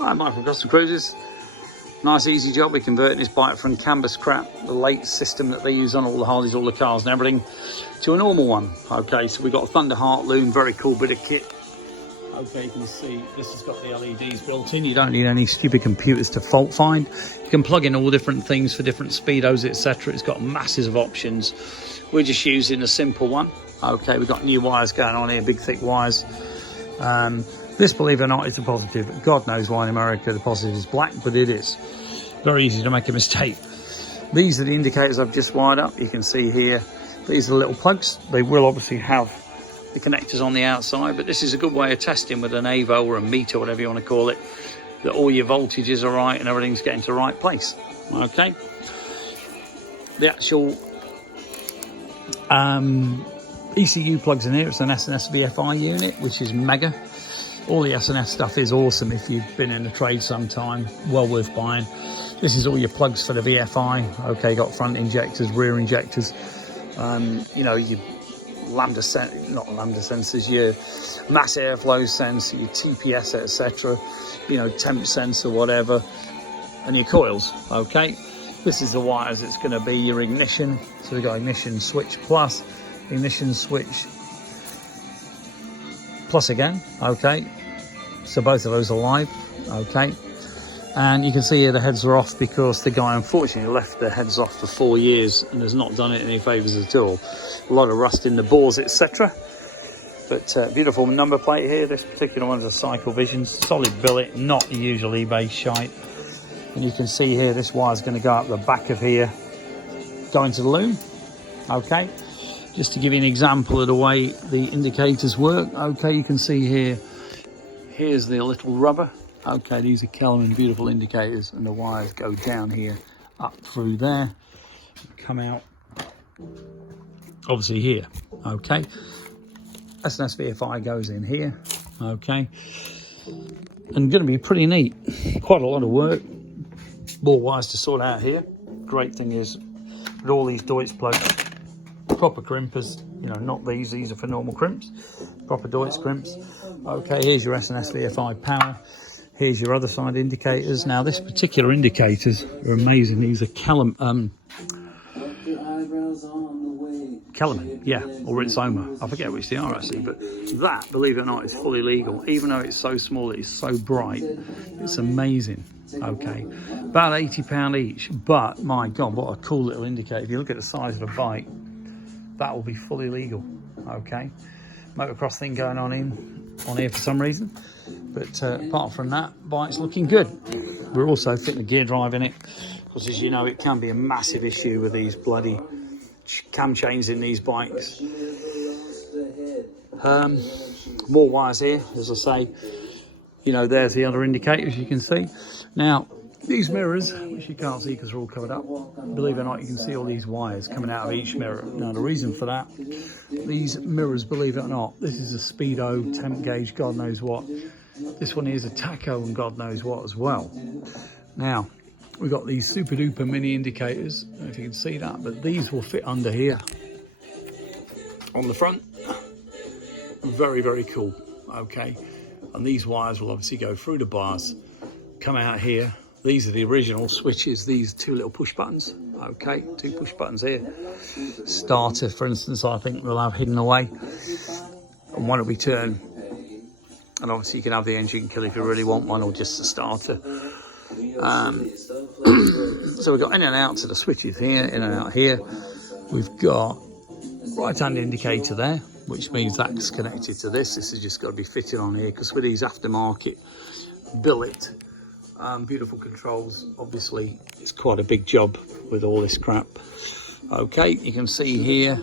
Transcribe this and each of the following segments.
Alright, Mike from Custom Cruises. Nice easy job. We're converting this bike from Cambus crap, the late system that they use on all the Harleys, all the cars and everything, to a normal one. Okay, so we've got a Thunderheart Loom, very cool bit of kit. Okay, you can see this has got the LEDs built in. You don't need any stupid computers to fault find. You can plug in all different things for different speedos, etc. It's got masses of options. We're just using a simple one. Okay, we've got new wires going on here, big thick wires. This, believe it or not, is a positive. God knows why in America the positive is black, but it is. Very easy to make a mistake. These are the indicators I've just wired up. You can see here, these are the little plugs. They will obviously have the connectors on the outside, but this is a good way of testing with an AVO or a meter, whatever you want to call it, that all your voltages are right and everything's getting to the right place. Okay. The actual ECU plugs in here. It's an S&S VFI unit, which is mega. All the S&S stuff is awesome if you've been in the trade sometime, well worth buying. This is all your plugs for the VFI. Okay, got front injectors, rear injectors, you know, your lambda sensors, your mass airflow sensor, your TPS, etc., you know, temp sensor, whatever, and your coils. Okay, this is the wires. It's going to be your ignition. So we've got ignition switch plus, ignition switch plus again. Okay, so both of those are live. Okay, and you can see here the heads are off because the guy unfortunately left the heads off for 4 years and has not done it any favors at all. A lot of rust in the bores, etc. But beautiful number plate here. This particular one is a Cycle Vision, solid billet, not the usual eBay shite. And you can see here this wire is going to go up the back of here, go into the loom. Okay, just to give you an example of the way the indicators work. Okay, you can see here, here's the little rubber. Okay, these are Kelman beautiful indicators, and the wires go down here, up through there, come out obviously here. Okay, S&S VFI goes in here. Okay, and going to be pretty neat. Quite a lot of work, more wires to sort out here. Great thing is with all these Deutz plugs, proper crimpers, you know, not these are for normal crimps, proper Deutz crimps. Okay, here's your S&S VFI power. Here's your other side indicators. Now this particular indicators are amazing. These are Kelman, yeah, or Ritzoma. I forget which they are actually, but that, believe it or not, is fully legal. Even though it's so small, it's so bright. It's amazing. Okay, about £80 each, but my God, what a cool little indicator. If you look at the size of the bike, that will be fully legal. Okay, motocross thing going on here for some reason. But apart from that, bike's looking good. We're also fitting a gear drive in it, because as you know, it can be a massive issue with these bloody cam chains in these bikes. More wires here, as I say. You know, there's the other indicators you can see. Now, these mirrors, which you can't see because they're all covered up, believe it or not, you can see all these wires coming out of each mirror. Now, the reason for that, these mirrors, believe it or not, this is a speedo, temp gauge, God knows what. This one here is a tacho and God knows what as well. Now, we've got these super duper mini indicators. I don't know if you can see that, but these will fit under here on the front. Very, very cool. Okay, and these wires will obviously go through the bars, come out here. These are the original switches, these two little push buttons. Okay, 2 push buttons here. Starter, for instance, I think we'll have hidden away, and one will be turn. And obviously you can have the engine kill if you really want one, or just the starter. So we've got in and out to the switches here, in and out here. We've got right-hand indicator there, which means that's connected to this. This has just got to be fitted on here, because with these aftermarket billet, beautiful controls, obviously it's quite a big job with all this crap. Okay, you can see here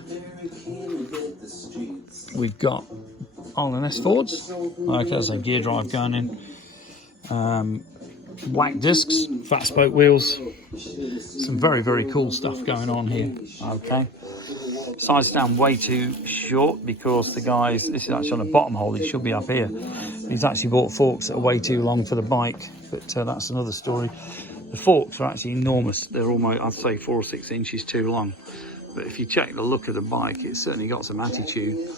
we've got R&S Fords. Okay, there's a gear drive going in. Whack discs, fat spoke wheels. Some very, very cool stuff going on here. Okay. Size down way too short because the guys, this is actually on the bottom hole, it should be up here. He's actually bought forks that are way too long for the bike, but that's another story. The forks are actually enormous. They're almost, I'd say 4 or 6 inches too long. But if you check the look of the bike, it's certainly got some attitude.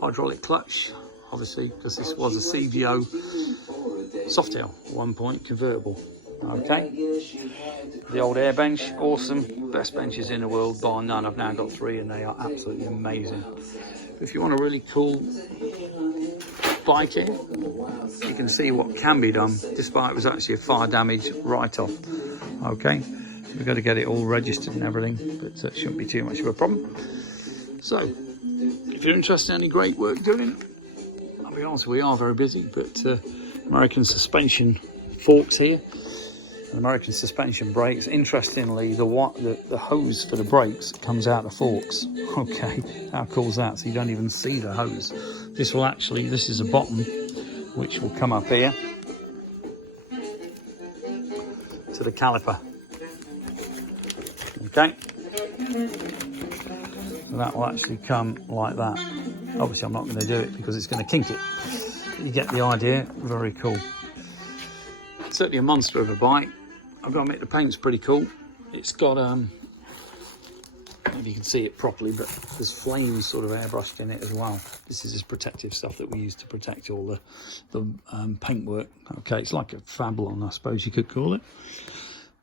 Hydraulic clutch, obviously, because this was a CVO Softail 1-point convertible. Okay, the old air bench, awesome, best benches in the world bar none. I've now got 3 and they are absolutely amazing. If you want a really cool bike here, you can see what can be done, despite it was actually a fire damage write-off. Okay, we've got to get it all registered and everything, but it shouldn't be too much of a problem. So if you're interested in any great work doing, I'll be honest, we are very busy, but American suspension forks here, and American suspension brakes. Interestingly, the hose for the brakes comes out the forks. Okay, how cool is that? So you don't even see the hose. This will actually, this is a bottom which will come up here to the caliper. Okay, so that will actually come like that. Obviously I'm not going to do it because it's going to kink it. You get the idea. Very cool. Certainly a monster of a bike. I've got to admit the paint's pretty cool. It's got maybe you can see it properly, but there's flames sort of airbrushed in it as well. This is just protective stuff that we use to protect all the paintwork. Okay, it's like a Fablon, I suppose you could call it.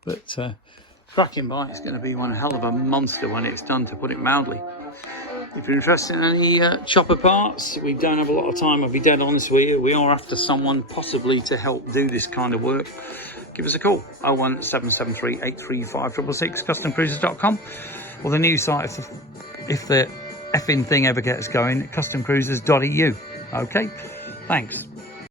But cracking bike. It's going to be one hell of a monster when it's done, to put it mildly. If you're interested in any chopper parts, we don't have a lot of time, I'll be dead honest with you. We are after someone possibly to help do this kind of work. Give us a call, 01773 835 666, customcruisers.com, or the new site if the effing thing ever gets going, customcruisers.eu. Okay, thanks.